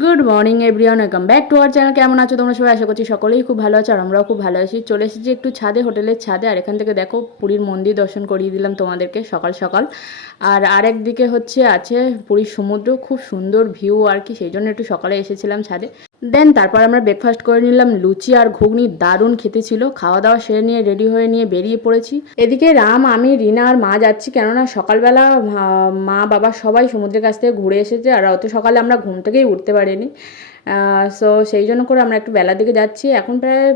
Good morning everyone, welcome back to our channel. কেমন আছো তোমরা সবাই? আশা করছি সকলেই খুব ভালো আছো আর আমরাও খুব ভালো আছি। চলে এসেছি একটু ছাদে, হোটেলের ছাদে। আর এখান থেকে দেখো পুরীর মন্দির দর্শন করিয়ে দিলাম তোমাদেরকে সকাল সকাল। আর আরেকদিকে আছে পুরীর সমুদ্র, খুব সুন্দর ভিউ আর কি, সেই জন্য একটু সকালে এসেছিলাম ছাদে। দেন তারপর আমরা ব্রেকফাস্ট করে নিলাম, লুচি আর ঘুগনি, দারুণ খেতে ছিল। খাওয়া দাওয়া সেরে নিয়ে রেডি হয়ে নিয়ে বেরিয়ে পড়েছি। এদিকে রাম, আমি, রিনা আর মা যাচ্ছি, কেননা সকালবেলা মা বাবা সবাই সমুদ্রের কাছ থেকে ঘুরে এসেছে আর অত সকালে আমরা ঘুম থেকেই উঠতে পারিনি। সো সেই জন্য করে আমরা একটু বেলার দিকে যাচ্ছি। এখন প্রায়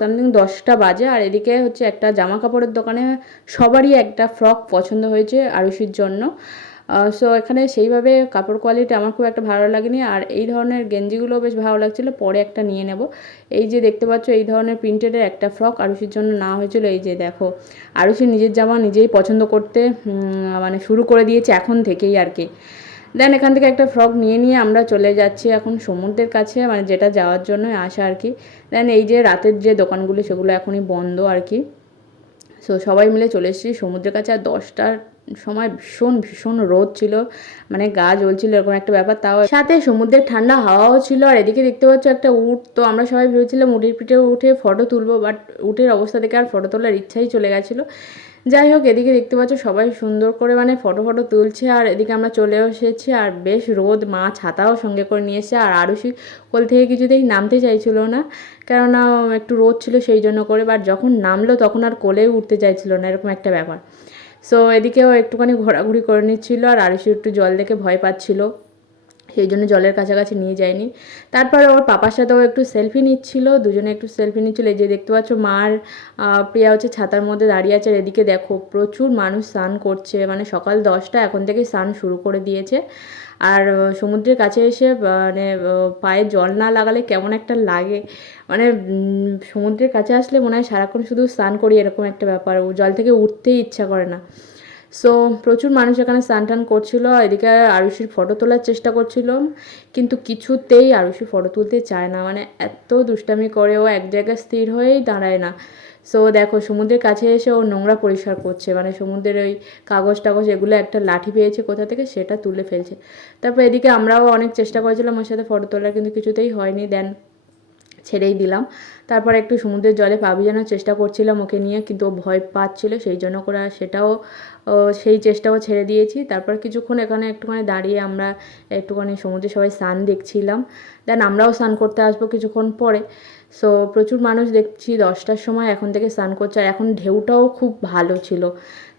সামথিং 10টা বাজে। আর এদিকে একটা জামা কাপড়ের দোকানে সবারই একটা ফ্রক পছন্দ হয়েছে আরুষির জন্য। সো এখানে সেইভাবে কাপড় কোয়ালিটি আমার খুব একটা ভালো লাগেনি। আর এই ধরনের গেঞ্জিগুলো বেশ ভালো লাগছিলো, পরে একটা নিয়ে নেব। এই যে দেখতে পাচ্ছ, এই ধরনের প্রিন্টেডের একটা ফ্রক আরুষির জন্য নেওয়া হয়েছিল। এই যে দেখো, আরুষি নিজের জামা নিজেই পছন্দ করতে মানে শুরু করে দিয়েছে এখন থেকেই আর কি। দেন এখান থেকে একটা ফ্রক নিয়ে আমরা চলে যাচ্ছি এখন সমুদ্রের কাছে, মানে যেটা যাওয়ার জন্য আসা আর কি। দেন এই যে রাতের যে দোকানগুলো সেগুলো এখনই বন্ধ আর কি। সো সবাই মিলে চলে এসেছি সমুদ্রের কাছে। আর 10টার সময় ভীষণ ভীষণ রোদ ছিল, মানে গা জ্বলছিল এরকম একটা ব্যাপার। তাও সাথে সমুদ্রের ঠান্ডা হাওয়াও ছিল। আর এদিকে দেখতে পাচ্ছ একটা উট, তো আমরা সবাই ভেবেছিলাম উটের পিঠে উঠে ফটো তুলবো, বাট উটের অবস্থা দেখে আর ফটো তোলার ইচ্ছাই চলে গেছিলো। যাই হোক, এদিকে দেখতে পাচ্ছ সবাই সুন্দর করে মানে ফটো তুলছে। আর এদিকে আমরা চলে এসেছি। আর বেশ রোদ, মা ছাতাও সঙ্গে করে নিয়ে এসেছে। আর আরুষি কোল থেকে কিছুতেই নামতে চাইছিল না, কেননা একটু রোদ ছিল সেই জন্য করে। বাট যখন নামলো তখন আর কোলেও উঠতে চাইছিল না, এরকম একটা ব্যাপার। সো এদিকেও একটুখানি ঘোরাঘুরি করে নিচ্ছিল। আর আরুষি একটু জল দেখে ভয় পাচ্ছিল, সেই জন্য জলের কাছাকাছি নিয়ে যায়নি। তারপরে ওর পাপার সাথেও একটু সেলফি নিচ্ছিল, দুজনে একটু সেলফি নিচ্ছিল। এই যে দেখতে পাচ্ছ মার প্রিয়া ছাতার মধ্যে দাঁড়িয়ে আছে। আর এদিকে দেখো প্রচুর মানুষ স্নান করছে, মানে সকাল 10টা এখন থেকে স্নান শুরু করে দিয়েছে। আর সমুদ্রের কাছে এসে মানে পায়ে জল না লাগালে কেমন একটা লাগে, মানে সমুদ্রের কাছে আসলে মনে হয় সারাক্ষণ শুধু স্নান করি, এরকম একটা ব্যাপার। জল থেকে উঠতেই ইচ্ছা করে না। সো প্রচুর মানুষ এখানে স্নান টান করছিলো। এদিকে আরুষির ফটো তোলার চেষ্টা করছিলাম, কিন্তু কিছুতেই আরুষি ফটো তুলতে চায় না, মানে এত দুষ্টামি করে, ও এক জায়গায় স্থির হয়েই দাঁড়ায় না। সো দেখো সমুদ্রের কাছে এসে ও নোংরা পরিষ্কার করছে, মানে সমুদ্রের ওই কাগজ টাগজ এগুলো একটা লাঠি পেয়েছে কোথা থেকে, সেটা তুলে ফেলছে। তারপর এদিকে আমরাও অনেক চেষ্টা করেছিলাম ওর সাথে ফটো তোলার, কিন্তু কিছুতেই হয়নি। দেন ছেড়েই দিলাম। তারপর একটু সমুদ্রের জলে পা ভিজানোর চেষ্টা করছিলাম ওকে নিয়ে, কিন্তু ও ভয় পাচ্ছিল, সেই জন্য করে সেটাও সেই চেষ্টাও ছেড়ে দিয়েছি। তারপর কিছুক্ষণ এখানে একটুখানি দাঁড়িয়ে আমরা একটুখানি সমুদ্রে সবাই স্নান দেখছিলাম। দেন আমরাও স্নান করতে আসবো কিছুক্ষণ পরে। সো প্রচুর মানুষ দেখছি 10টার সময় এখন থেকে স্নান করছে। আর এখন ঢেউটাও খুব ভালো ছিল।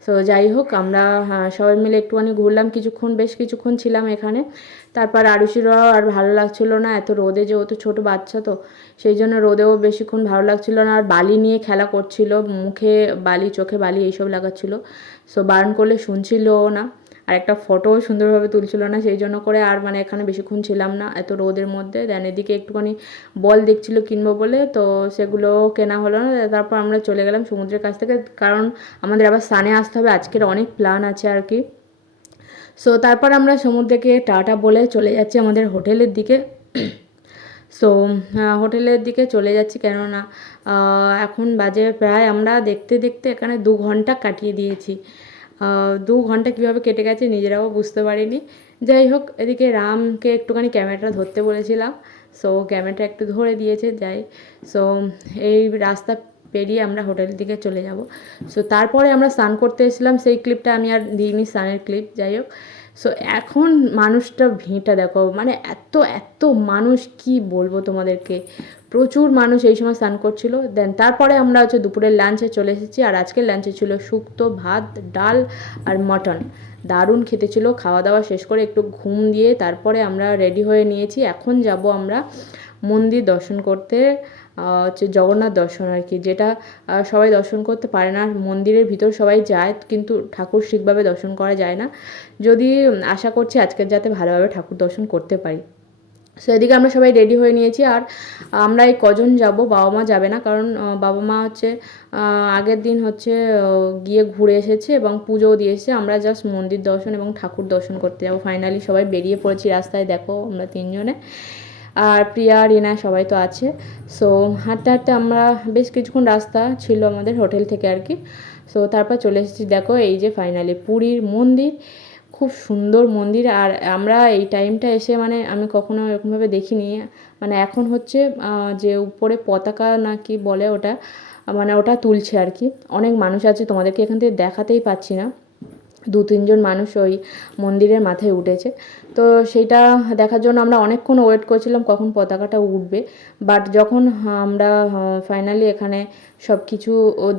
সো যাই হোক, আমরা সবাই মিলে একটুখানি ঘুরলাম কিছুক্ষণ, বেশ কিছুক্ষণ ছিলাম এখানে। তারপর আরুষিরাও আর ভালো লাগছিল না এত রোদে, যে ও তো ছোটো বাচ্চা, তো সেই জন্য রোদেও বেশিক্ষণ ভালো লাগছিল না। আর বালি নিয়ে খেলা করছিল, মুখে বালি, চোখে বালি এইসব লাগাচ্ছিল। সো বারণ করলে শুনছিলও না। আর একটা ফটোও সুন্দরভাবে তুলছিল না, সেই জন্য করে আর মানে এখানে বেশিক্ষণ ছিলাম না এত রোদের মধ্যে। দেন এদিকে একটুখানি বল দেখছিল কিনবো বলে, তো সেগুলো কেনা হলো না। তারপর আমরা চলে গেলাম সমুদ্রের কাছ থেকে, কারণ আমাদের আবার স্নানে আসতে হবে, আজকের অনেক প্ল্যান আছে আর কি। সো তারপর আমরা সমুদ্রকে টাটা বলে চলে যাচ্ছি আমাদের হোটেলের দিকে। সো হোটেলের দিকে চলে যাচ্ছি, কেননা এখন বাজে প্রায়, আমরা দেখতে দেখতে এখানে 2 ঘন্টা কাটিয়ে দিয়েছি। 2 ঘন্টা কীভাবে কেটে গেছে নিজেরাও বুঝতে পারিনি। যাই হোক, এদিকে রামকে একটুখানি ক্যামেরাটা ধরতে বলেছিলাম, সো ক্যামেরাটা একটু ধরে দিয়েছে। যাই, সো এই রাস্তা পেরিয়ে আমরা হোটেলের দিকে চলে যাব। সো তারপরে আমরা স্নান করতে এসেছিলাম, সেই ক্লিপটা আমি আর দিইনি, স্নানের ক্লিপ। যাই হোক, সো এখন মানুষটা ভিড়টা দেখো, মানে এত এত মানুষ, কি বলবো তোমাদেরকে, প্রচুর মানুষ এই সময় স্নান করছিল। দেন তারপরে আমরা দুপুরের লাঞ্চে চলে এসেছি। আর আজকের লাঞ্চে ছিল শুক্তো, ভাত, ডাল আর মটন, দারুণ খেতে ছিল। খাওয়া দাওয়া শেষ করে একটু ঘুম দিয়ে তারপরে আমরা রেডি হয়ে নিয়েছি। এখন যাব আমরা মন্দির দর্শন করতে, জগন্নাথ দর্শন আর কি, যেটা সবাই দর্শন করতে পারে না। মন্দিরের ভিতর সবাই যায়, কিন্তু ঠাকুর ঠিকভাবে দর্শন করা যায় না। যদি আশা করছি আজকের যাতে ভালোভাবে ঠাকুর দর্শন করতে পারি। সো এদিকে আমরা সবাই রেডি হয়ে নিয়েছি। আর আমরা এই কজন যাব, বাবা মা যাবে না, কারণ বাবা মা আগের দিন গিয়ে ঘুরে এসেছে এবং পুজোও দিয়ে এসেছে। আমরা জাস্ট মন্দির দর্শন এবং ঠাকুর দর্শন করতে যাবো। ফাইনালি সবাই বেরিয়ে পড়েছি রাস্তায়, দেখো আমরা 3জনে। আর প্রিয়া, রিনা সবাই তো আছে। সো হাঁটতে হাঁটতে আমরা বেশ কিছুক্ষণ রাস্তা ছিল আমাদের হোটেল থেকে আর কি। সো তারপর চলে এসেছি, দেখো এই যে ফাইনালি পুরীর মন্দির। খুব সুন্দর মন্দির। আর আমরা এই টাইমটা এসে মানে আমি কখনো এরকমভাবে দেখিনি। মানে এখন হচ্ছে যে উপরে পতাকা না কি বলে ওটা, মানে ওটা তুলছে আর কি। অনেক মানুষ আছে, তোমাদেরকে এখান থেকে দেখাতেই পাচ্ছি না। 2-3 জন মানুষ ওই মন্দিরের মাথায় উঠেছে। তো সেইটা দেখার জন্য আমরা অনেকক্ষণ ওয়েট করছিলাম কখন পতাকাটা উঠবে। বাট যখন আমরা ফাইনালি এখানে সব কিছু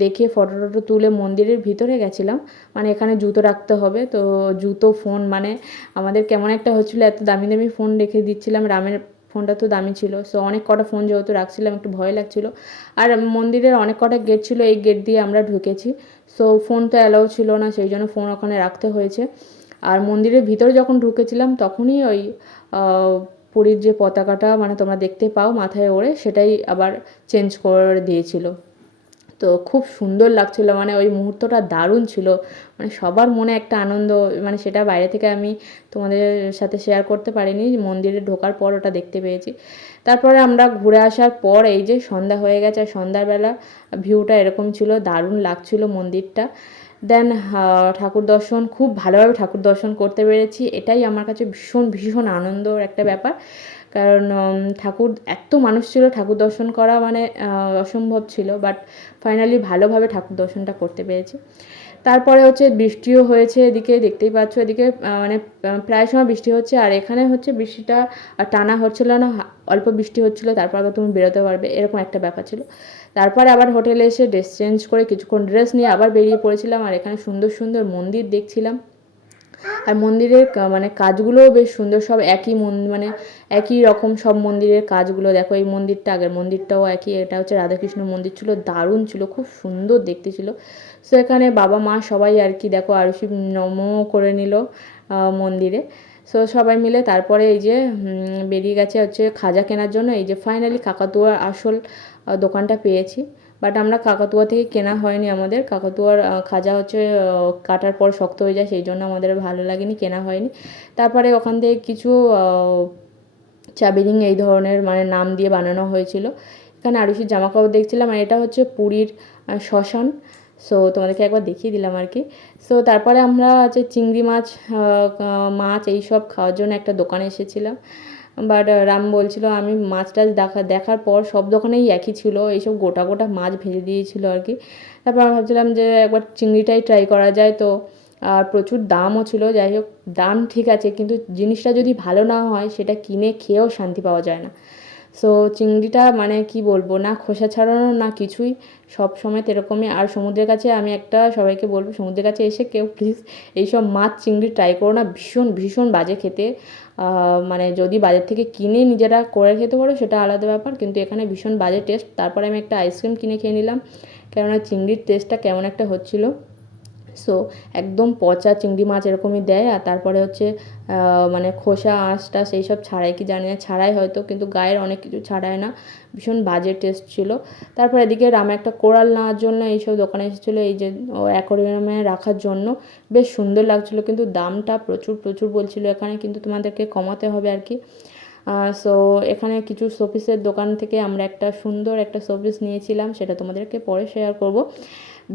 দেখে ফটো টটো তুলে মন্দিরের ভিতরে গেছিলাম, মানে এখানে জুতো রাখতে হবে, তো জুতো, ফোন, মানে আমাদের কেমন একটা হচ্ছিলো, এত দামি দামি ফোন রেখে দিচ্ছিলাম। রামের ফোনটা তো দামি ছিল, সো অনেক কটা ফোন যেহেতু রাখছিলাম একটু ভয় লাগছিলো। আর মন্দিরের অনেক কটা গেট ছিল, এই গেট দিয়ে আমরা ঢুকেছি। সো ফোন তো অ্যালাউ ছিল না, সেই জন্য ফোন ওখানে রাখতে হয়েছে। আর মন্দিরের ভিতরে যখন ঢুকেছিলাম তখনই ওই পুরীর যে পতাকাটা মানে তোমরা দেখতে পাও মাথায় ওড়ে, সেটাই আবার চেঞ্জ করে দিয়েছিল। তো খুব সুন্দর লাগছিলো, মানে ওই মুহূর্তটা দারুণ ছিল। মানে সবার মনে একটা আনন্দ, মানে সেটা বাইরে থেকে আমি তোমাদের সাথে শেয়ার করতে পারিনি, মন্দিরে ঢোকার পর ওটা দেখতে পেয়েছি। তারপরে আমরা ঘুরে আসার পর এই যে সন্ধ্যা হয়ে গেছে, আর সন্ধ্যাবেলা ভিউটা এরকম ছিল, দারুণ লাগছিল মন্দিরটা। দেন ঠাকুর দর্শন, খুব ভালোভাবে ঠাকুর দর্শন করতে পেরেছি, এটাই আমার কাছে ভীষণ ভীষণ আনন্দর একটা ব্যাপার। কারণ ঠাকুর এত মানুষ ছিল, ঠাকুর দর্শন করা মানে অসম্ভব ছিল, বাট ফাইনালি ভালোভাবে ঠাকুর দর্শনটা করতে পেরেছি। তারপরে হচ্ছে বৃষ্টিও হয়েছে, এদিকে দেখতেই পাচ্ছ, এদিকে মানে প্রায় সময় বৃষ্টি হচ্ছে। আর এখানে হচ্ছে বৃষ্টিটা টানা হচ্ছিল না, অল্প বৃষ্টি হচ্ছিলো, তারপর আবার তুমি বেরোতে পারবে, এরকম একটা ব্যাপার ছিল। তারপরে আবার হোটেলে এসে ড্রেস চেঞ্জ করে কিছুক্ষণ ড্রেস নিয়ে আবার বেরিয়ে পড়েছিলাম। আর এখানে সুন্দর সুন্দর মন্দির দেখছিলাম। আর মন্দিরের মানে কাজগুলোও বেশ সুন্দর, সব একই মানে একই রকম সব মন্দিরের কাজগুলো। দেখো এই মন্দিরটা, আগের মন্দিরটাও একই, এটা হচ্ছে রাধাকৃষ্ণ মন্দির ছিল, দারুণ ছিল, খুব সুন্দর দেখতে ছিল। সো এখানে বাবা মা সবাই আর কি দেখো আরুষি নমো করে নিল মন্দিরে। সো সবাই মিলে তারপরে এই যে বেরিয়ে গেছে হচ্ছে খাজা কেনার জন্য। এই যে ফাইনালি কাকাতুয়ার আসল দোকানটা পেয়েছি, বাট আমরা কাকাতুয়া থেকে কেনা হয়নি, আমাদের কাকাতুয়ার খাজা হচ্ছে কাটার পর শক্ত হয়ে যায়, সেই জন্য আমাদের ভালো লাগেনি, কেনা হয়নি। তারপরে ওখান থেকে কিছু চাবিরিং এই ধরনের মানে নাম দিয়ে বানানো হয়েছিল। এখানে আরুষির জামাকাপড় দেখছিলাম। আর এটা হচ্ছে পুরীর শ্মশান, সো তোমাদেরকে একবার দেখিয়ে দিলাম আর কি। সো তারপরে আমরা হচ্ছে চিংড়ি মাছ, মাছ এইসব খাওয়ার জন্য একটা দোকানে এসেছিলাম। বাট রাম বলছিল, আমি মাছ টাছ দেখার পর সব দোকানেই একই ছিল, এইসব গোটা গোটা মাছ ভেজে দিয়েছিল আর কি। তারপর আমি ভাবছিলাম যে একবার চিংড়িটাই ট্রাই করা যায়, তো আর প্রচুর দামও ছিল। যাই হোক, দাম ঠিক আছে, কিন্তু জিনিসটা যদি ভালো না হয় সেটা কিনে খেয়েও শান্তি পাওয়া যায় না। সো চিংড়িটা মানে কি বলবো, না খোসা ছাড়ানো না কিছুই, সব সময় এরকমই। আর সমুদ্রের কাছে আমি একটা সবাইকে বলবো, সমুদ্রের কাছে এসে কেউ প্লিজ এইসব মাছ চিংড়ি ট্রাই করো না, ভীষণ ভীষণ বাজে খেতে। মানে যদি বাজার থেকে কিনে নিজেরা করে খেতে পারো সেটা আলাদা ব্যাপার, কিন্তু এখানে ভীষণ বাজে টেস্ট। তারপরে আমি একটা আইসক্রিম কিনে খেয়ে নিলাম, কেননা চিংড়ির টেস্টটা কেমন একটা হচ্ছিলো। সো একদম পচা চিংড়ি মাছ এরকমই দেয়। আর তারপরে হচ্ছে মানে খোসা আঁশটা সেই সব ছাড়াই কি জানি না, ছাড়াই হয়তো, কিন্তু গায়ের অনেক কিছু ছাড়ায় না, ভীষণ বাজে টেস্ট ছিল। তারপর এদিকে রামে একটা কোরাল নেওয়ার জন্য এইসব দোকানে এসেছিলো, এই যে অ্যাকোরিয়ামে রাখার জন্য, বেশ সুন্দর লাগছিলো, কিন্তু দামটা প্রচুর প্রচুর বলছিল এখানে, কিন্তু তোমাদেরকে কমাতে হবে আর কি। সো এখানে কিছু শোপিসের দোকান থেকে আমরা একটা সুন্দর একটা শোপিস নিয়েছিলাম, সেটা তোমাদেরকে পরে শেয়ার করব।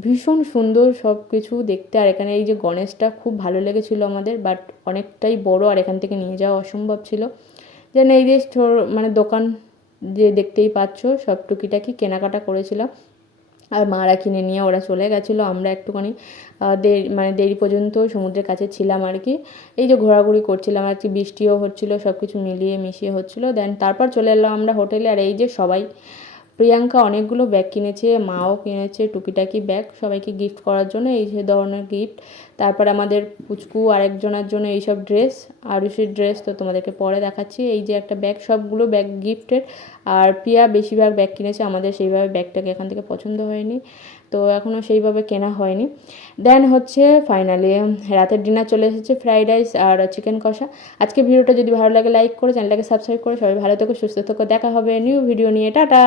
ভীষণ সুন্দর সব কিছু দেখতে। আর এখানে এই যে গণেশটা খুব ভালো লেগেছিলো আমাদের, বাট অনেকটাই বড়, আর এখান থেকে নিয়ে যাওয়া অসম্ভব ছিল। যেন এই যে মানে দোকান যে দেখতেই পাচ্ছ, সব টুকিটাকি কেনাকাটা করেছিলাম। আর মারা কিনে নিয়ে ওরা চলে গেছিলো, আমরা একটুখানি মানে দেরি পর্যন্ত সমুদ্রের কাছে ছিলাম আর কি। এই যে ঘোরাঘুরি করছিলাম আর কি, বৃষ্টিও হচ্ছিলো, সব কিছু মিলিয়ে মিশিয়ে হচ্ছিলো। দেন তারপর চলে এলাম আমরা হোটেলে। আর এই যে সবাই, প্রিয়াঙ্কা অনেকগুলো ব্যাগ কিনেছে, মাও কিনেছে টুকিটাকি ব্যাগ সবাইকে গিফট করার জন্য, এই যে ধরনের গিফট। তারপর আমাদের পুচকু আরেকজনের জন্য এইসব ড্রেস, আরুষির ড্রেস তো তোমাদেরকে পরে দেখাচ্ছি। এই যে একটা ব্যাগ, সবগুলো ব্যাগ গিফটের। আর প্রিয়া বেশিরভাগ ব্যাগ কিনেছে, আমাদের সেইভাবে ব্যাগটাকে এখান থেকে পছন্দ হয়নি, তো এখনও সেইভাবে কেনা হয়নি। দেন হচ্ছে ফাইনালি রাতের ডিনার চলে এসেছে, ফ্রাইড রাইস আর চিকেন কষা। আজকে ভিডিওটা যদি ভালো লাগে লাইক করে, চ্যানেলটাকে সাবস্ক্রাইব করে, সবাই ভালো থেকো সুস্থ থেকো, দেখা হবে নিউ ভিডিও নিয়ে, টাটা।